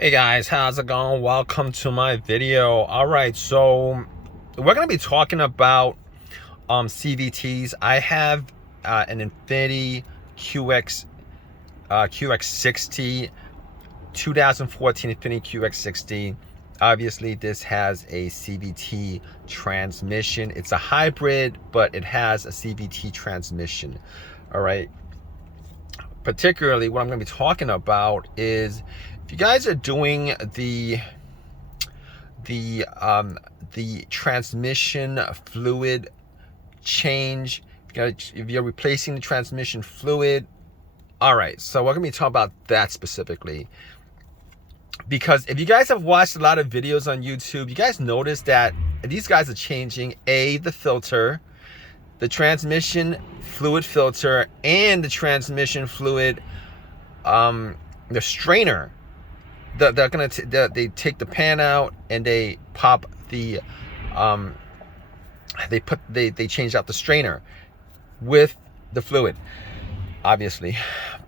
Hey guys, how's it going? Welcome to my video. All right, so we're gonna be talking about CVTs. I have an Infiniti QX60 2014 Infiniti QX60. Obviously, this has a CVT transmission. It's a hybrid, but it has a CVT transmission. All right. Particularly, what I'm going to be talking about is if you guys are doing the transmission fluid change, if you're replacing the transmission fluid. All right, so we're going to be talking about that specifically, because if you guys have watched a lot of videos on YouTube, you guys notice that these guys are changing the filter, the transmission fluid filter, and the transmission fluid, the strainer. They take the pan out and they pop the they change out the strainer with the fluid, obviously.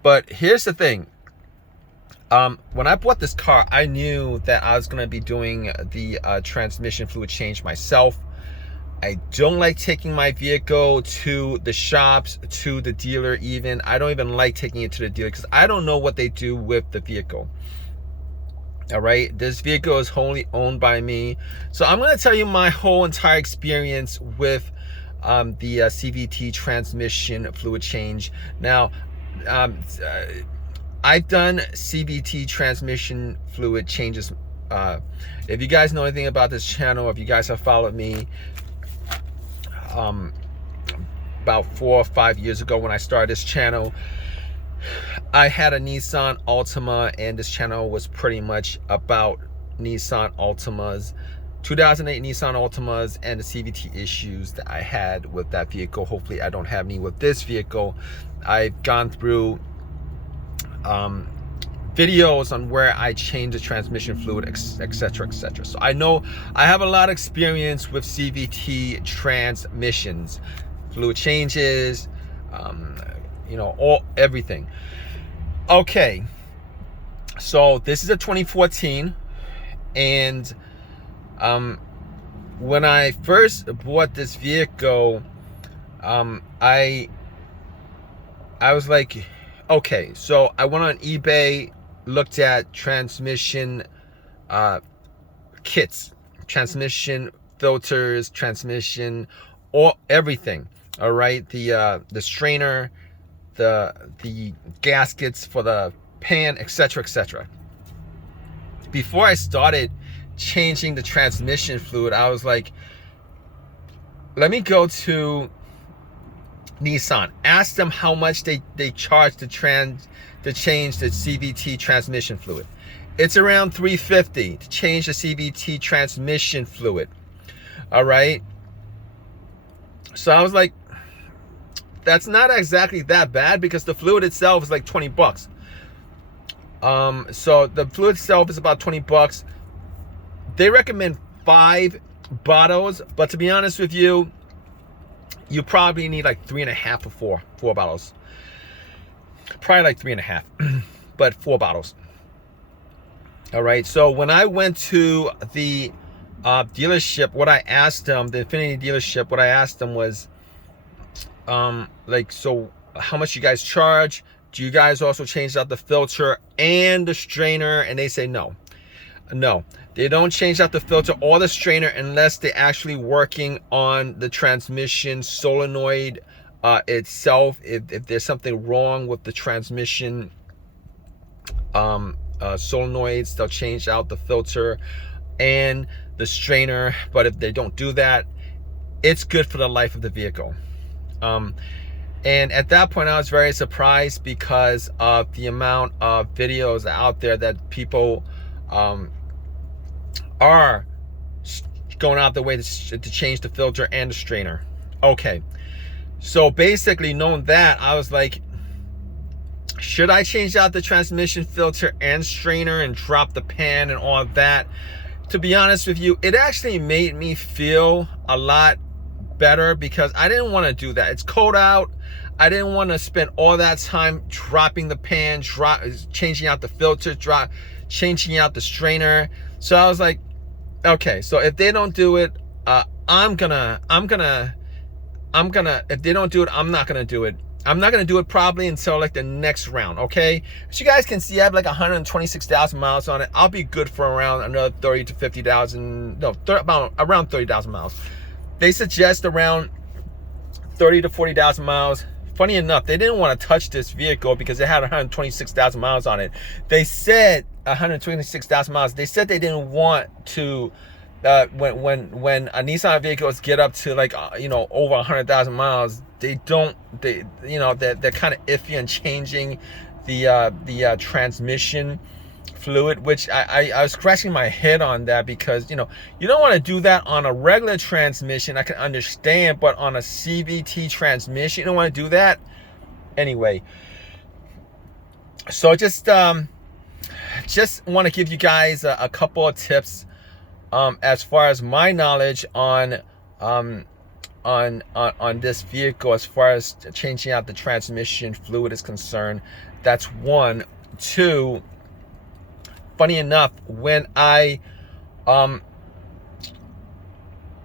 But here's the thing. When I bought this car, I knew that I was going to be doing the transmission fluid change myself. I don't like taking my vehicle to the shops, to the dealer even. I don't even like taking it to the dealer because I don't know what they do with the vehicle. All right, this vehicle is wholly owned by me. So I'm going to tell you my whole entire experience with the CVT transmission fluid change. Now, I've done CVT transmission fluid changes. If you guys know anything about this channel, if you guys have followed me, about 4 or 5 years ago when I started this channel, I had a Nissan Altima, and this channel was pretty much about Nissan Altimas, 2008 Nissan Altimas, and the CVT issues that I had with that vehicle. Hopefully I don't have any with this vehicle. I've gone through videos on where I change the transmission fluid, etc, etc. So I know I have a lot of experience with CVT transmissions, fluid changes, everything. Okay, so this is a 2014, and when I first bought this vehicle, I was like, okay, so I went on eBay, looked at transmission kits, transmission filters, transmission, or everything. All right, the strainer, the gaskets for the pan, etc, etc. Before I started changing the transmission fluid, I was like, let me go to Nissan, ask them how much they charge to change the CVT transmission fluid. It's around $350 to change the CVT transmission fluid. All right, so I was like, that's not exactly that bad, because the fluid itself is like 20 bucks. So the fluid itself is about 20 bucks. They recommend 5 bottles, but to be honest with you, you probably need like 3.5 or 4 bottles. Probably like 3.5, but 4 bottles. All right, so when I went to the dealership, what I asked them, the Infiniti dealership, what I asked them was, so how much you guys charge? Do you guys also change out the filter and the strainer? And they say no, they don't change out the filter or the strainer unless they're actually working on the transmission solenoid itself. If there's something wrong with the transmission solenoids, they'll change out the filter and the strainer. But if they don't do that, it's good for the life of the vehicle. And at that point, I was very surprised because of the amount of videos out there that people are going out the way to change the filter and the strainer. Okay, so basically, knowing that, I was like, should I change out the transmission filter and strainer and drop the pan and all of that? To be honest with you, it actually made me feel a lot better, because I didn't want to do that. It's cold out. I didn't want to spend all that time dropping the pan, changing out the filter, changing out the strainer. So I was like, okay, so if they don't do it, I'm gonna, if they don't do it, I'm not gonna do it. I'm not gonna do it probably until like the next round, okay? As you guys can see, I have like 126,000 miles on it. I'll be good for around another 30 to 50,000, no, about around 30,000 miles. They suggest around 30 to 40,000 miles. Funny enough, they didn't want to touch this vehicle because it had 126,000 miles on it. They said 126,000 miles. They said they didn't want to, when a Nissan vehicles get up to like, over 100,000 miles, they're kind of iffy on changing the transmission fluid, which I was scratching my head on that, because you don't want to do that on a regular transmission. I can understand, but on a CVT transmission, you don't want to do that anyway. So just want to give you guys a couple of tips as far as my knowledge on this vehicle, as far as changing out the transmission fluid is concerned. That's one. Two, funny enough, when I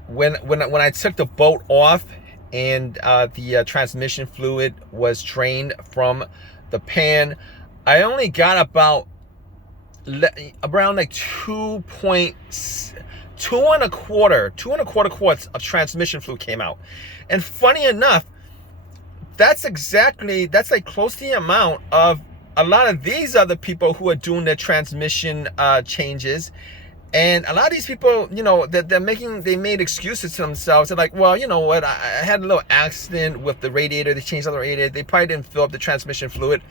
when I took the bolt off and the transmission fluid was drained from the pan, I only got around like 2.25 quarts of transmission fluid came out. And funny enough, that's like close to the amount of a lot of these other people who are doing their transmission changes. And a lot of these people, they made excuses to themselves. They're like, well, you know what, I had a little accident with the radiator. They changed out the radiator. They probably didn't fill up the transmission fluid.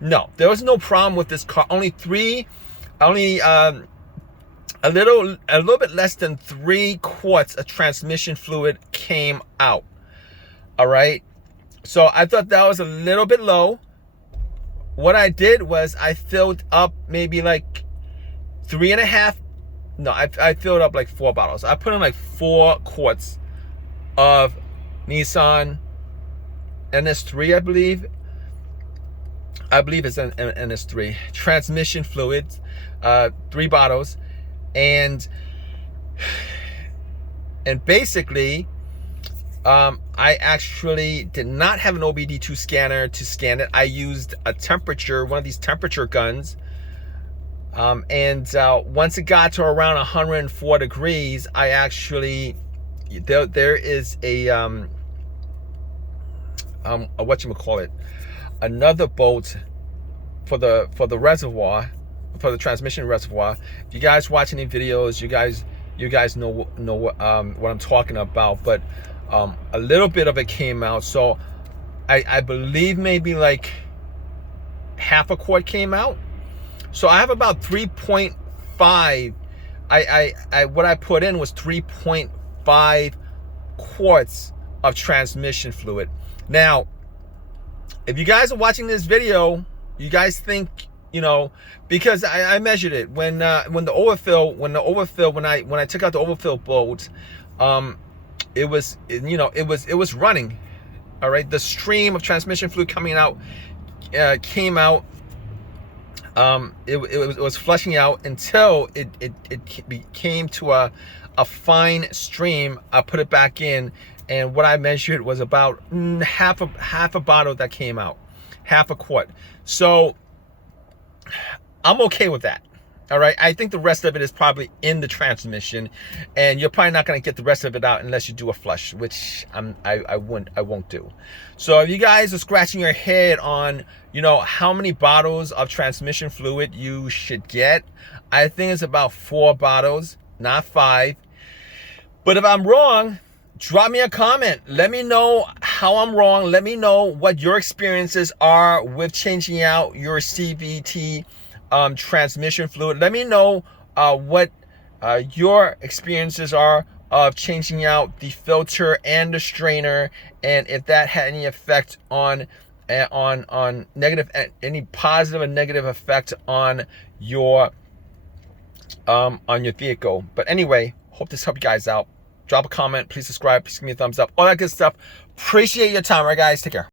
No, there was no problem with this car. Only a little bit less than 3 quarts of transmission fluid came out. All right. So I thought that was a little bit low. What I did was I filled up maybe like 3.5. No, I filled up like 4 bottles. I put in like 4 quarts of Nissan NS3, I believe. I believe it's an NS3 transmission fluids, 3 bottles, and basically, I actually did not have an OBD2 scanner to scan it. I used a temperature, one of these temperature guns, and once it got to around 104 degrees, I actually there is a whatchamacallit, another bolt for the reservoir, for the transmission reservoir. If you guys watch any videos, you guys know what I'm talking about. But a little bit of it came out, so I believe maybe like half a quart came out. So I have about 3.5. What I put in was 3.5 quarts of transmission fluid. Now, if you guys are watching this video, you guys think, because I measured it when I took out the overfill bolt, it was running. All right, the stream of transmission fluid coming out came out. It was flushing out until it became to a fine stream. I put it back in, and what I measured was about half a bottle that came out, half a quart. So I'm okay with that. All right, I think the rest of it is probably in the transmission, and you're probably not going to get the rest of it out unless you do a flush, which I won't do. So if you guys are scratching your head on, how many bottles of transmission fluid you should get, I think it's about 4 bottles, not 5. But if I'm wrong, drop me a comment. Let me know how I'm wrong. Let me know what your experiences are with changing out your CVT transmission fluid. Let me know what your experiences are of changing out the filter and the strainer, and if that had any effect on negative, any positive and negative effect on your vehicle. But anyway, hope this helped you guys out. Drop a comment, please subscribe, please give me a thumbs up, all that good stuff. Appreciate your time, all right guys, take care.